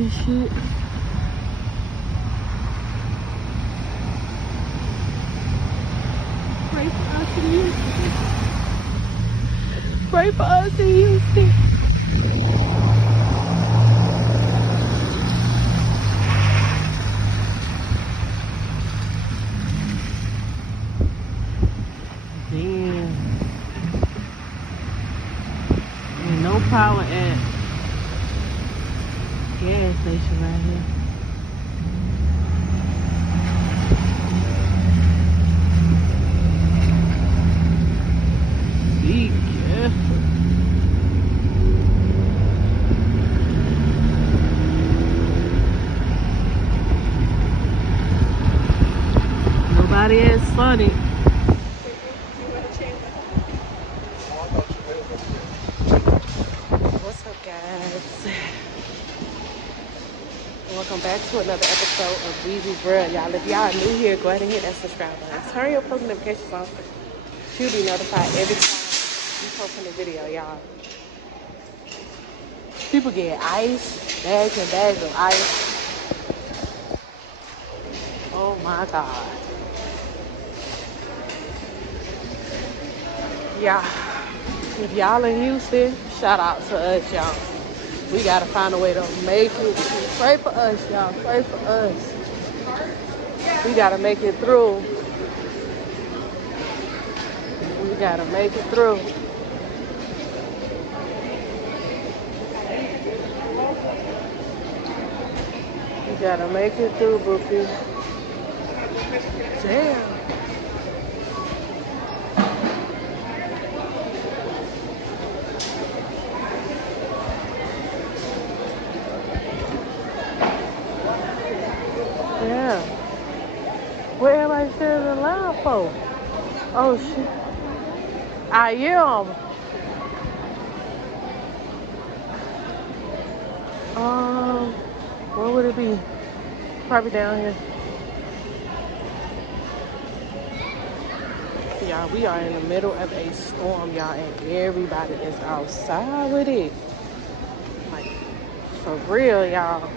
and shit. Pray for us in Houston. Pray for us in Houston. Damn. Ain't no power at gas station right here. Be careful. Nobody is funny. What's up, guys? Welcome back to another episode of Beryl, y'all. If y'all are new here, go ahead and hit that subscribe button. Turn your post notifications on. You'll be notified every time we post a video, y'all. People get ice, bags and bags of ice. Oh my God. Yeah. If y'all in Houston, shout out to us, y'all. We gotta find a way to make it. Pray for us, y'all. Pray for us. We gotta make it through. We gotta make it through. We gotta make it through, Bookie. Damn. Yeah. What everybody standing in line for? Oh shit. I am. Where would it be? Probably down here. Y'all, we are in the middle of a storm, y'all, and everybody is outside with it. Like, for real, y'all.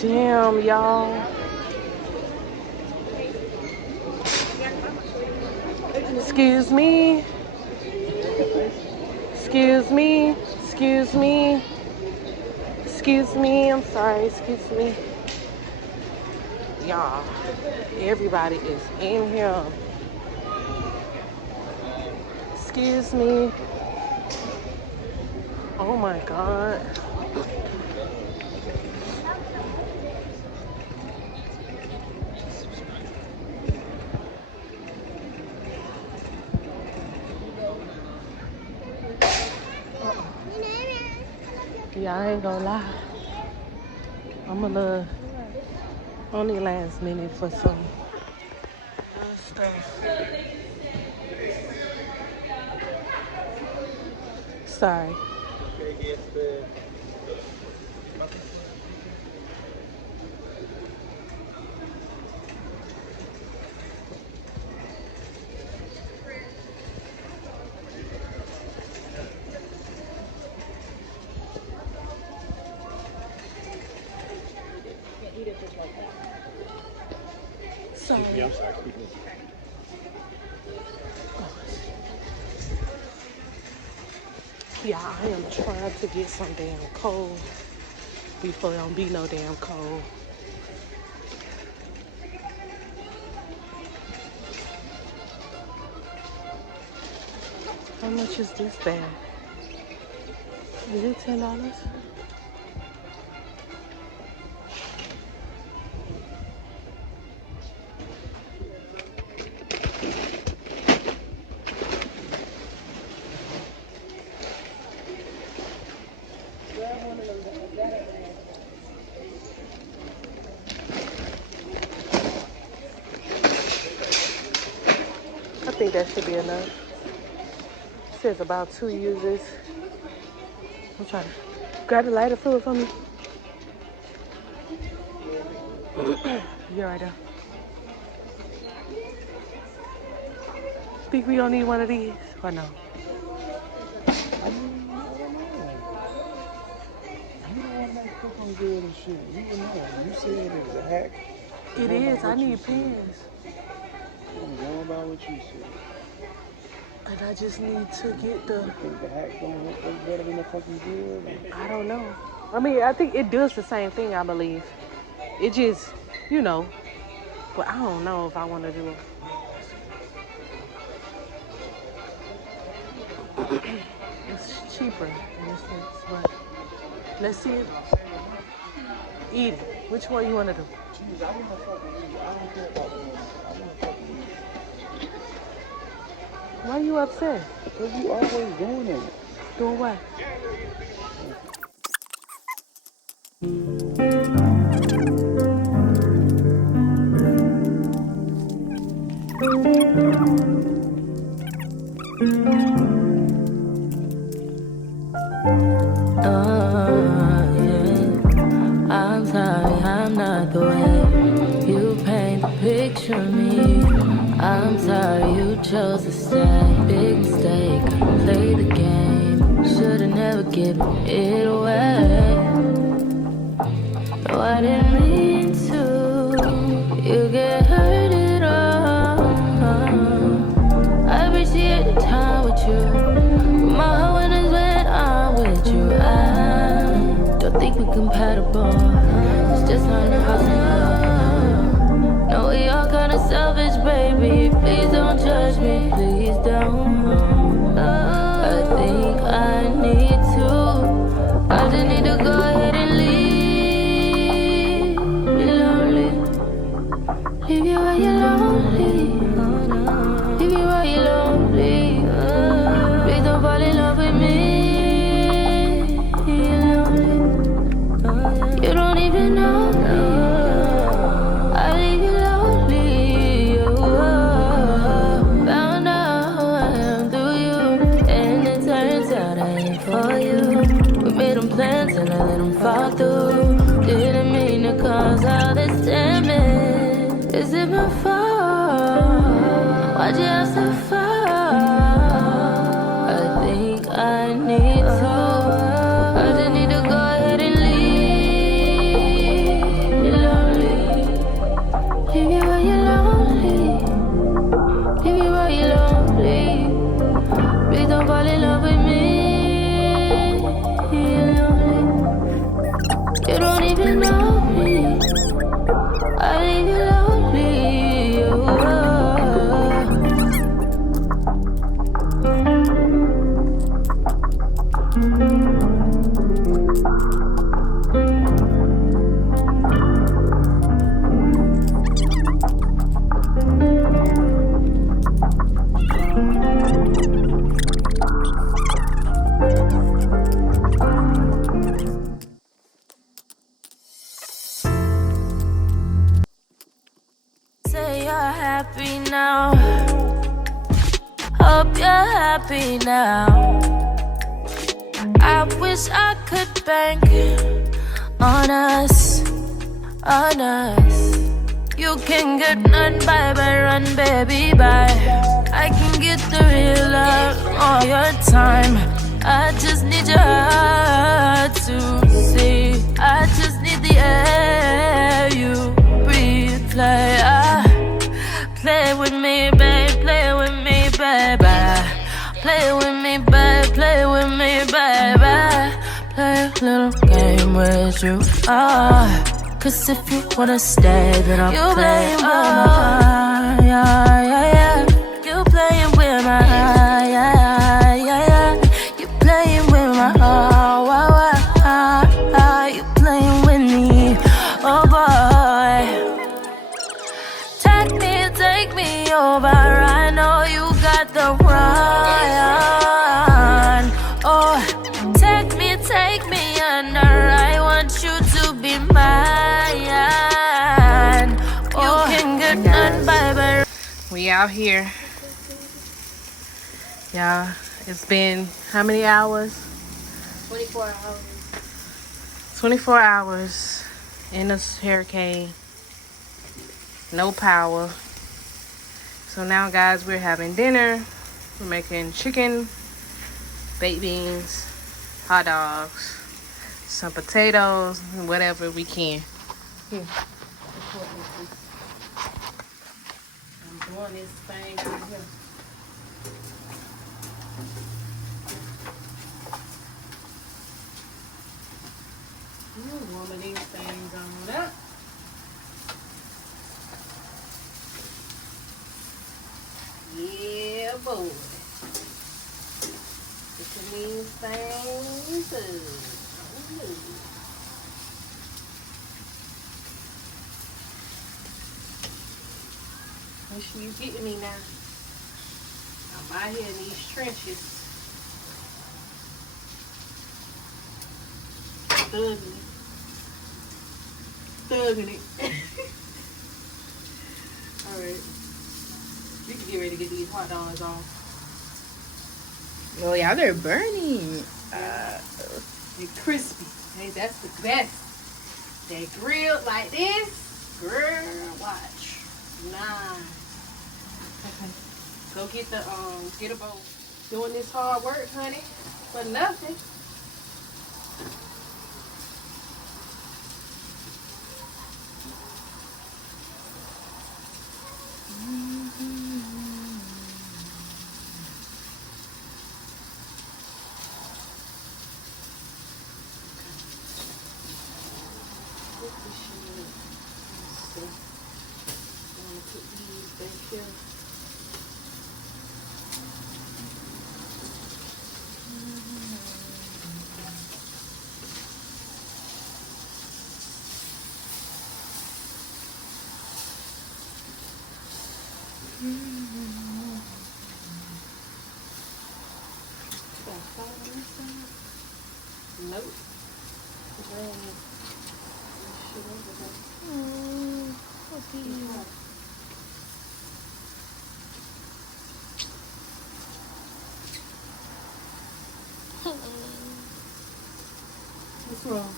Damn, y'all. Excuse me. Excuse me. Excuse me. Excuse me. I'm sorry. Excuse me. Y'all, everybody is in here. Excuse me. Oh my God. Yeah, I ain't gonna lie. I'm a little on the last minute for some stuff. Sorry. Sorry. I'm sorry. Yeah, I am trying to get some damn cold before it don't be no damn cold. How much is this bag? Is it $10? I think that should be enough. It says about 2 uses. I'm trying to grab the lighter fluid for me. You're right there. Think we don't need one of these? Or no? I mean, I don't know. You the one that cook on good and shit. You would know. You said it was a hack. It is. I need pens. I'm going by what you said. And I just need to get the... You think the hack gonna look better than the fucking good? I don't know. I mean, I think it does the same thing, I believe. It just, you know. But I don't know if I want to do it. It's cheaper in a sense, but let's see it. Eat it. Which one you want to do? Jeez, I want to fucking eat. I don't care about the one. I want to fucking eat. Why are you upset? Because you always doing it. Doing what? I'm sorry, I'm not the way you paint the picture of me. I'm sorry you chose to stay. Big mistake, play the game. Should've never given it away. No, I didn't mean to. You get hurt at all. I appreciate the time with you. My heart is when I'm with you. I don't think we're compatible. It's just not impossible. No, we all kinda selfish, baby. Please don't judge me. Please don't. I think I need to. I just need to go ahead and leave. Be lonely. Leave you while you're lonely. Leave you while you're lonely. Please don't fall in love with me. You're lonely. You don't even know me. I leave you lonely. Found out who I am through you, and it turns out I ain't for you. We made them plans and I let them fall through. Didn't mean to cause all this damage. Is it my fault? Why'd you have to fall? I think I need to. I just need to go ahead and leave. You're lonely. Leave you while you're lonely. Leave you while you're lonely. Please don't fall in love with me. You're lonely. You don't even know me. I leave you lonely. Say you're happy now. Hope you're happy now. I wish I could bank on us, on us. You can get none, bye bye, run baby bye. I can get the real love all your time. I just need your heart to see. I just need the air you breathe. Play with me, babe, play with me, baby. Play with me, babe, play with me, baby. Play a little game with you. Cause if you wanna stay, then I'll you play. You playing with my heart, yeah, yeah, yeah. You playing with my heart, yeah, yeah, yeah. You playing with my heart, wow, wow. You playing with me, oh boy. Take me over. I know you got the run. Oh, take me under. I want you to be mine. Oh, you can get none, baby. We out here. Y'all, it's been how many hours? 24 hours. 24 hours in this hurricane. No power. So now, guys, we're having dinner. We're making chicken, baked beans, hot dogs, some potatoes, and whatever we can. Here. I'm doing this thing right here. Warming these things on up. Yeah, boy. Putting these things up. Make sure you getting me now. I'm out here in these trenches. Thugging it. Alright. We can get ready to get these hot dogs on. Oh yeah, they're burning. They're crispy. Hey, that's the best. They grilled like this. Girl, watch. Nice. Okay. Go get the get a bowl. Doing this hard work, honey, for nothing. Nope. What's wrong?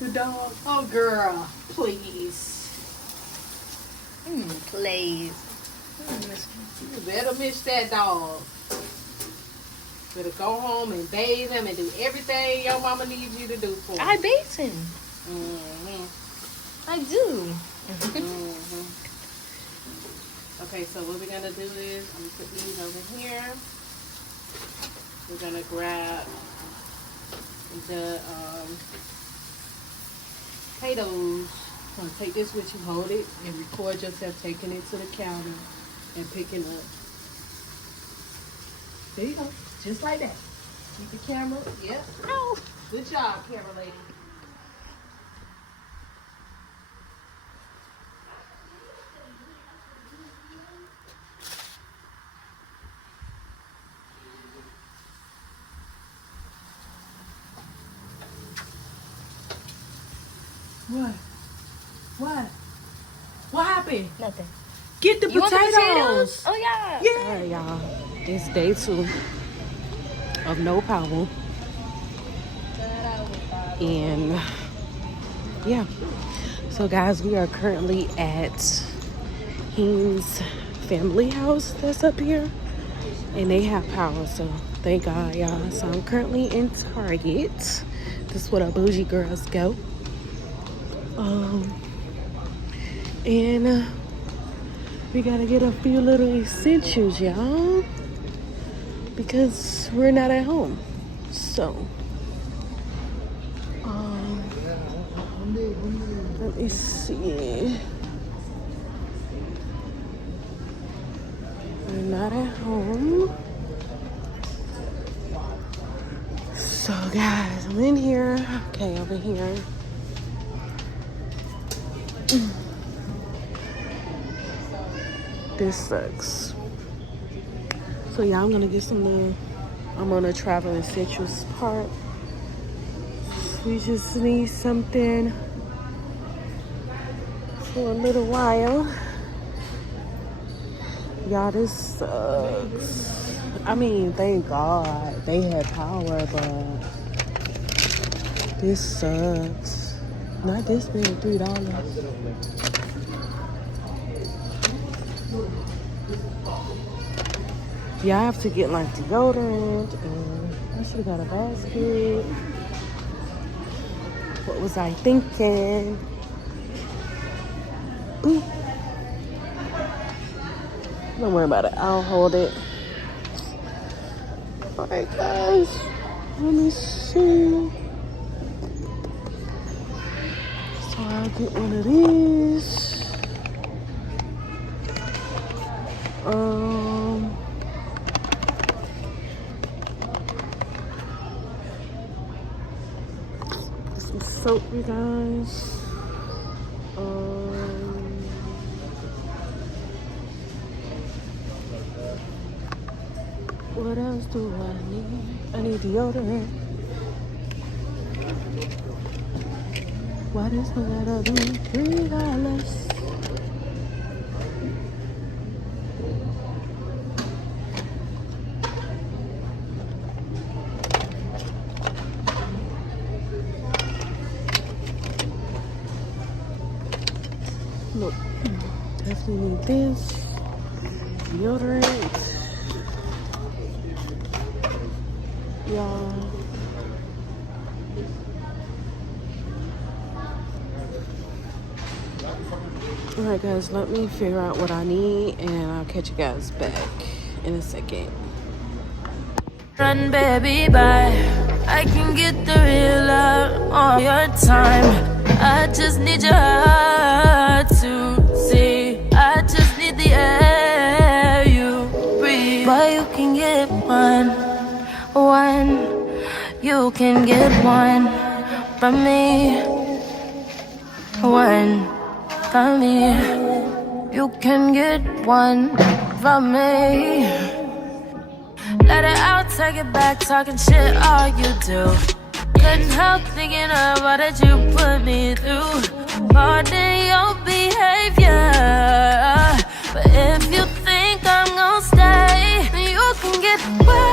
The dog. Oh, girl, please. Please. You better miss that dog. Better go home and bathe him and do everything your mama needs you to do for him. I bathe him. Mm-hmm. I do. Mm-hmm. Okay, so what we're gonna do is I'm gonna put these over here. We're gonna grab the potatoes. I'm gonna take this with you, hold it, and record yourself taking it to the counter and picking up. There you go. Just like that. Keep the camera. Yep. Oh, good job, camera lady. What? What? What happened? Nothing. Get the You potatoes. want the potatoes? Oh yeah. Yeah. All right, y'all. It's day 2 of no power. And yeah. So guys, we are currently at Heen's family house that's up here. And they have power, so thank God, y'all. So I'm currently in Target. This is where the bougie girls go. And we gotta get a few little essentials, y'all, because we're not at home. So let me see. We're not at home. So guys, I'm in here. Okay, over here. This sucks. So yeah, I'm gonna get some I'm on a travel essentials part. We just need something for a little while. Y'all, this sucks. I mean, thank God they had power, but this sucks. Not this being $3. Yeah, I have to get like deodorant and I should have got a basket. What was I thinking? Boop. Don't worry about it. I'll hold it. Alright guys. Let me see. So I'll get one of these. Get some soap, you guys. What else do I need? I need deodorant. What is the letter B? $3. Look, definitely need this. Deodorant. Y'all. Alright guys, let me figure out what I need and I'll catch you guys back in a second. Run, baby, bye. I can get the real out all your time. I just need your heart to see. I just need the air you breathe. But you can get one. You can get one from me. One from me. You can get one from me. Let it out, take it back, talking shit all you do. Couldn't help thinking of all that you put me through. More than your behavior. But if you think I'm gonna stay, then you can get way.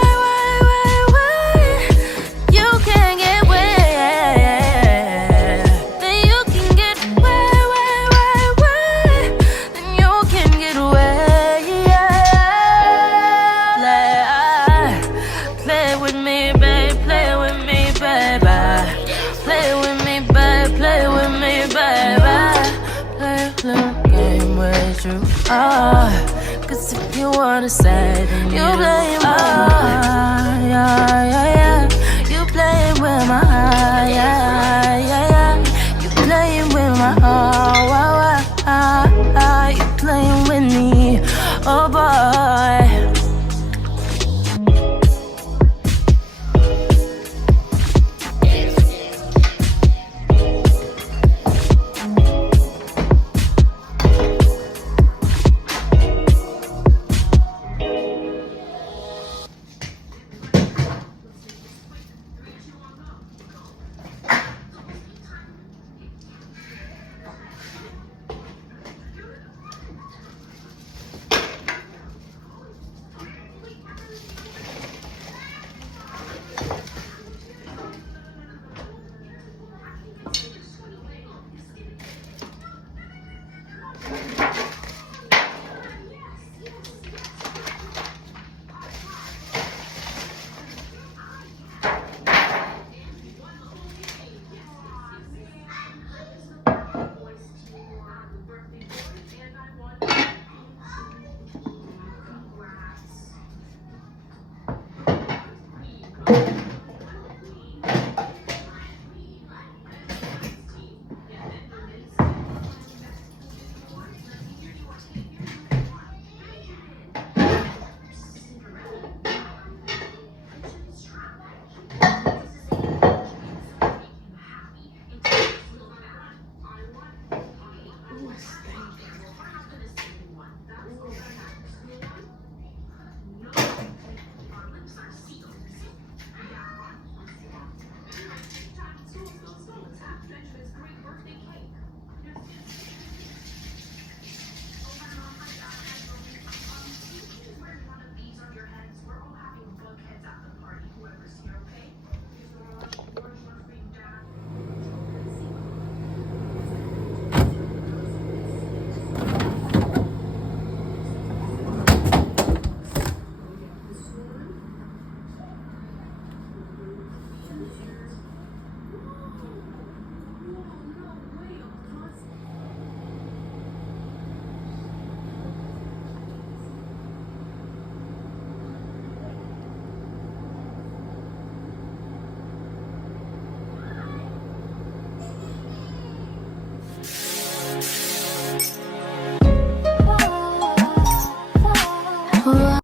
You can get way. Then you can get way. Then you can get way. Play with me, babe. Play with me, baby. Play with me, babe. Play with me, baby. Play a little game with you. Cause if you wanna say, then you play with my heart. Yeah. You playing with my